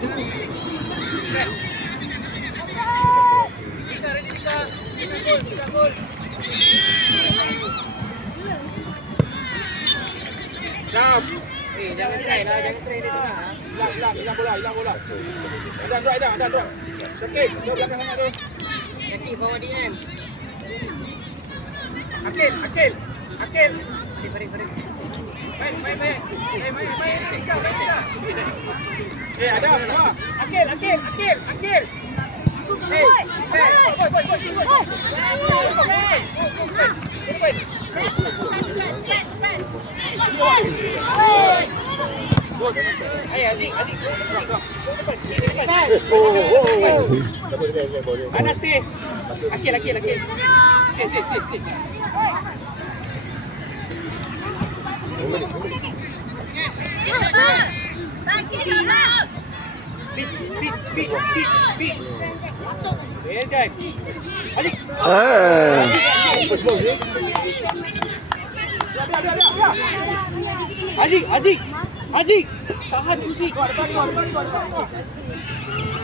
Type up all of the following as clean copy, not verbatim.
Jam. Jangan try lah, jangan try dia tengah. Hilang bola. Dan drop. Sakit, so belakang sangat tu. Sakit bawa dia kan. Akil. Balik. Main. Ada apa? Akil. Azik. Anas stay. Akil. Stay. Big. Well done. Azik. Tahan Azik.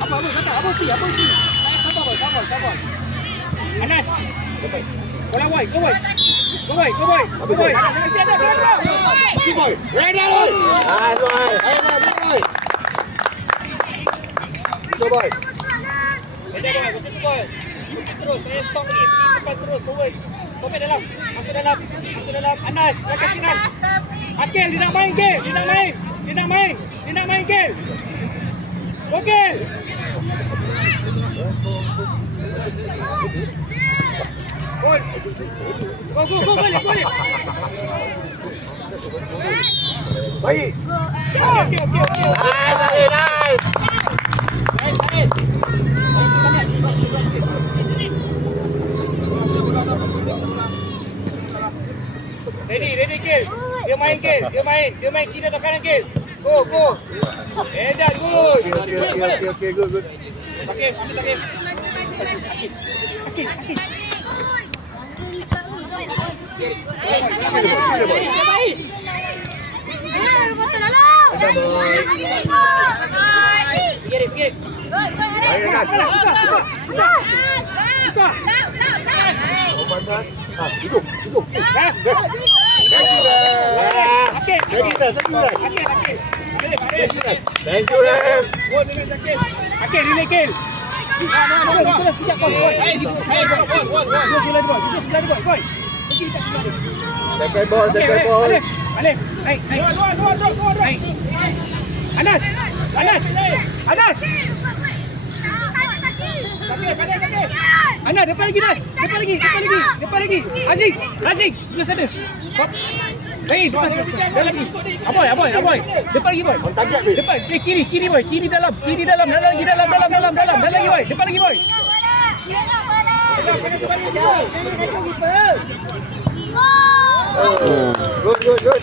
Apa uji? Sabar. Anas. Bola boy. Go boy. Ready boy. Boy. Terus, saya stop ni. Depan terus, forward. Sampai dalam. Masuk dalam. Anas, lekas Anas. Akil, dia nak main, Gil. Dia nak main, Gil. Go, Gil. Go, balik. Baik. Okey. Nice. Ready, Gil. Dia main kiri atau kanan, Gil. Go. Dah, good. Okay, good. Okey, ambil. Akil. Sila boy. Pikir. Ayo Anas. Hidup. Akil. Thank you, Ram. Akil, relay Gil. Siap kau. Sebelah dia, boy. Pergi dekat sebelah dia. Second ball. Alif. Naik. Anas. Anas, depan lagi, Nas. Depan lagi. Azik. Sebelah sana. Baik, depan. Dalam lagi. Aboy. Depan lagi, boy. Target, boy. Depan. Kiri, boy. Kiri dalam. Dalam lagi, boy. Depan lagi, boy. Good. Good.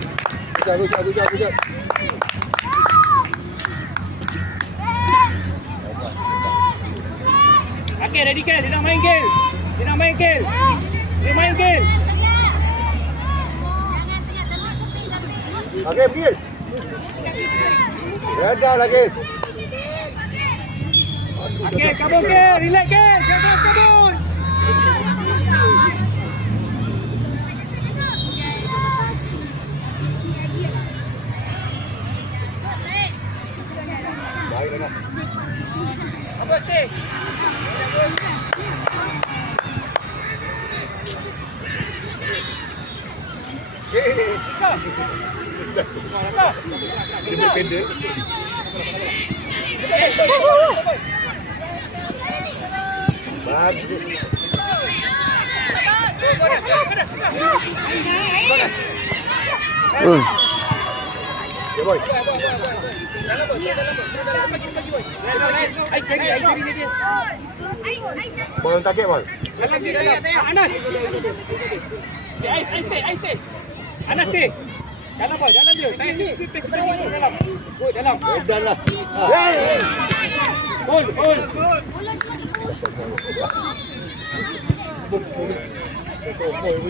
Okey, ready kan? Dia nak main, Gil. Okey, pergi. Reda lagi. Okey, kabur, Gil. Relax, Gil. Kabur. Baik, Anas. Apa stay? Dia pendek. Bagus. Ya, boy. Boy, target, boy. Anas. Stay. Anas stay. Dalam boy, dalam dia. Tanya sini. Dalam. Go dalam. Dalam. Gol.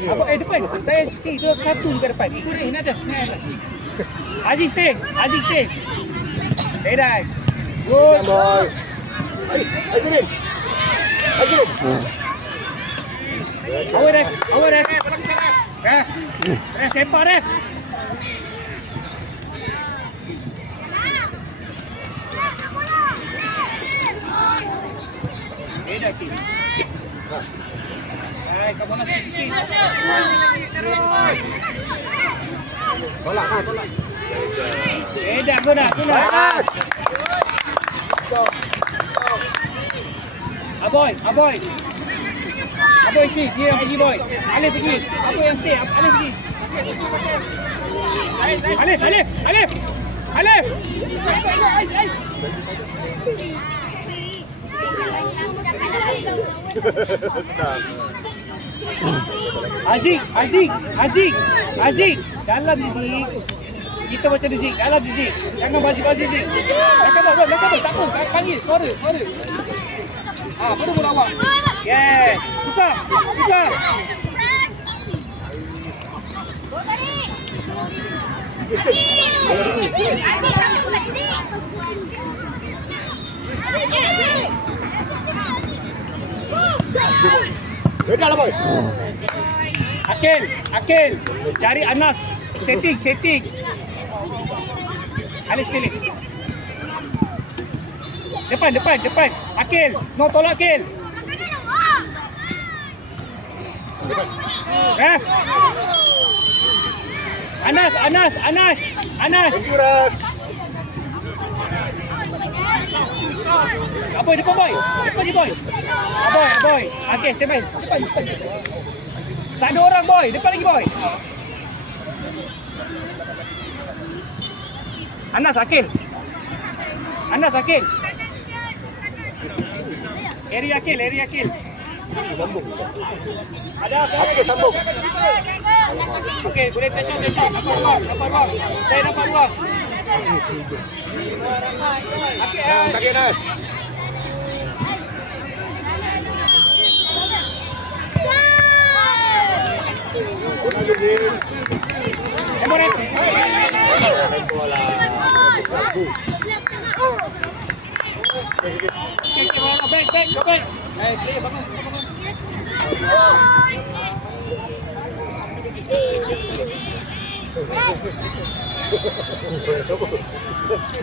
Apa depan? Saya itu satu juga depan. Itu ni ada. Aziz stay. Dah. Good. Boy. Ais Azrin. Azrin. Awal ref. Ref. Ref sempat ref. Beda ki. Hai, kamu nak sikit. Tolak. Beda guna. Panas. Aboy stay, dia yang pergi boy. Alif pergi. Aboy yang stay, Alif pergi. Alif. Aziz. Dalam Zik. Kita macam ni Zik, dalam Zik. Jangan bazi-bazi Zik. Belakang boy, tak apa. Panggil, suara. Baru bola awak. Yes. Buka. Beda lah boy. Akil. Cari Anas. Setting. Alif sekali. Depan. Akil. No tolak Akil. Ref. Anas. Thank you Ras. Aboy depan boy. Aboy. Okey, stay baik. Depan. Tak ada orang boy. Depan lagi boy. Anas Akil. Eri Akil. Sambung. Ada. Akil sambung. Okey, boleh tension. Nampak ruang. Saya nampak ruang. Kaki Nas. Bola. Back. Play bangun.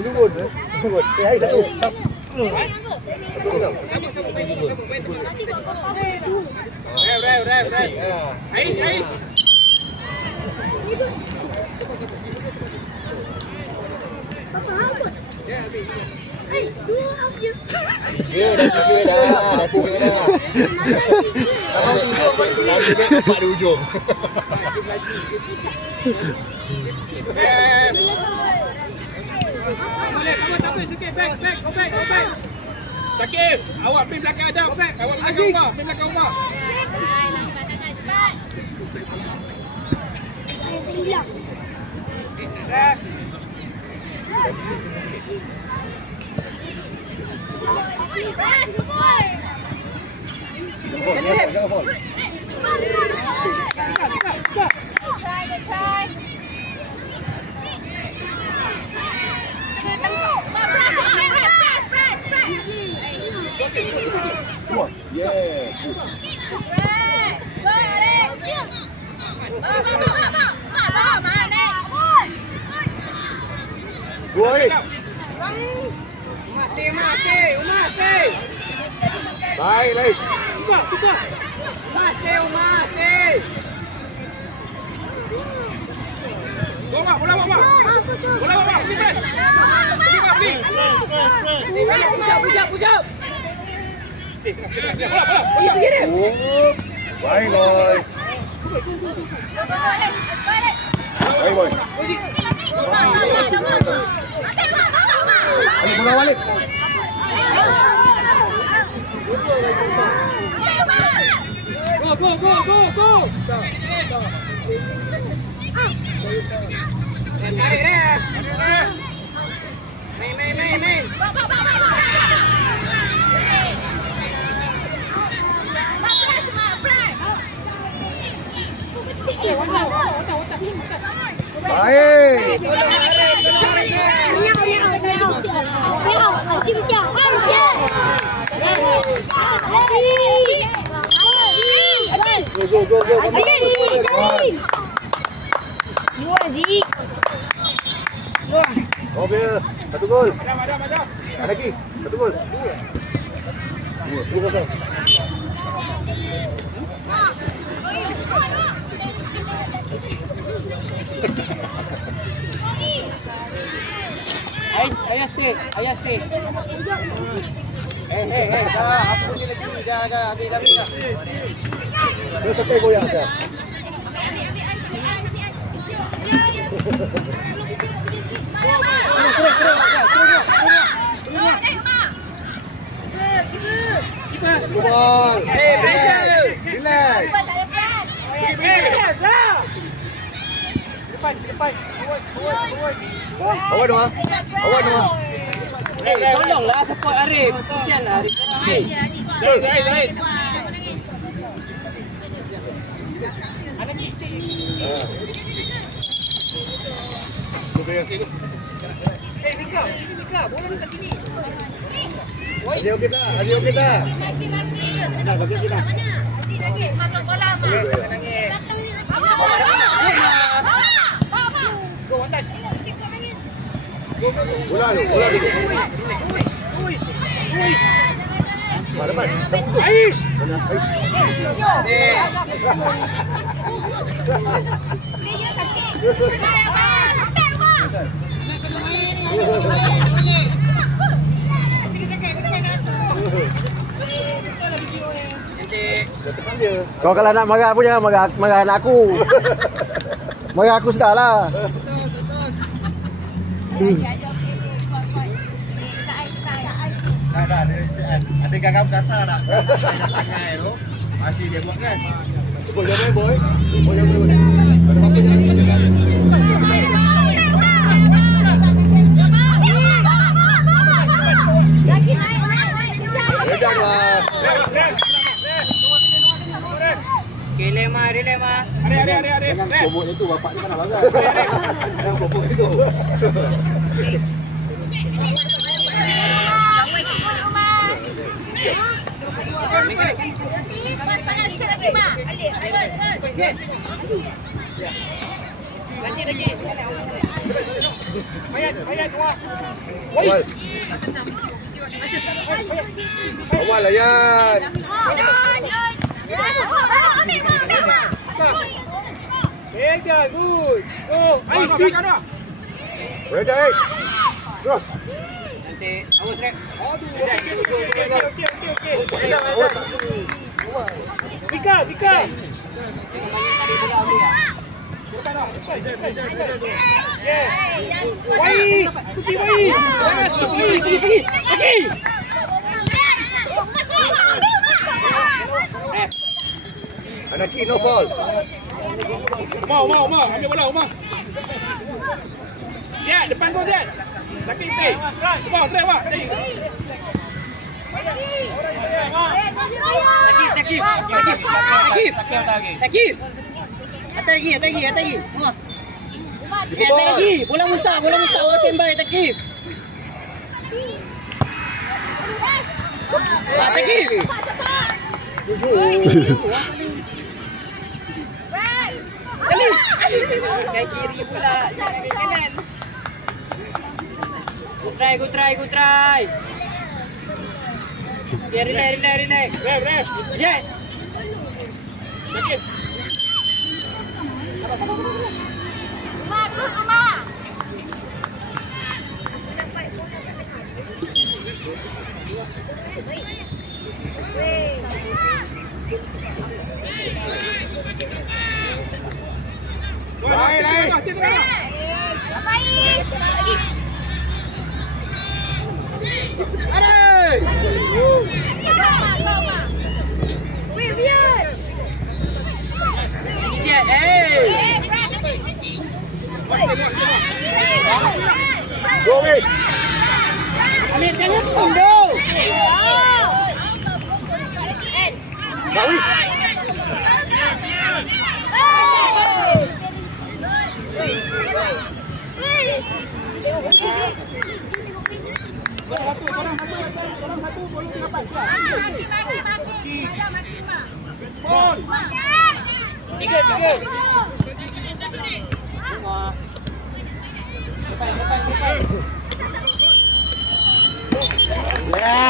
Menurun. Hai satu. Rev. Ais. Tiga dah. Abang tiga nampak di ujung. Boleh, sikit. Back. Takib, awak pergi belakang Adam. Awak pergi belakang Umar. Saya hilang. Jangan fall. Come on. Yeah. Boys. Umar. Baik, Lais. Buka. Umar. Bola. Push. Baik, boy. Baik, boy. Balik bola balik. Go. Main. Baik. Go, go, go, go. Oh, biar. Satu gol. Madam. Ada lagi. Satu gol. Dua kosong. Ayah stay. Dah, apa ni lagi? Dah, habis. Terus sampai goyang saya. Gol. Relax. Depan. Awak dong. Tolonglah support Arif. Kesian lah Arif. Right. Ada mistake. Mika, bola dekat sini. Adio kita. Go atas. Bola dulu. Depan. Ais. Kau kalau nak marah pun jangan marah anak aku. Marah aku sudahlah. Ada gagam kasar tak? Sangai tu. Masih dia buat kan? Boy, jangan boy. Boy jangan boy. Ada apa jangan. Redan lah. Relay ma. Ada. Jangan bobok itu bapak ni mana bagai. Jangan bobok itu. Lagi. Ayat dua. Awal. Awal lah Yan. Pegang, good. Go. Ais, Redan Ais. Terus. Nanti awas rek. Okey. Mika. Wais, Tuki Wais. Okey. Anaki no foul. Umar. Ambil bola, Umar. Ziad, depan kau Ziad. Laki stay. Umar, try Umar. Takif. Atas lagi. Umar. Atas lagi. Bola muntah. Awak standby Takif. Takif. Kaki kiri pula, jangan kaki kanan. Go try. Biar relax. Ref. Yeah. Sakit. Umar. Lain. Go Wish. Amir jangan tunduk. Wish. Korang satu, boleh dapat. Bol. Tiga. Depan. Ya.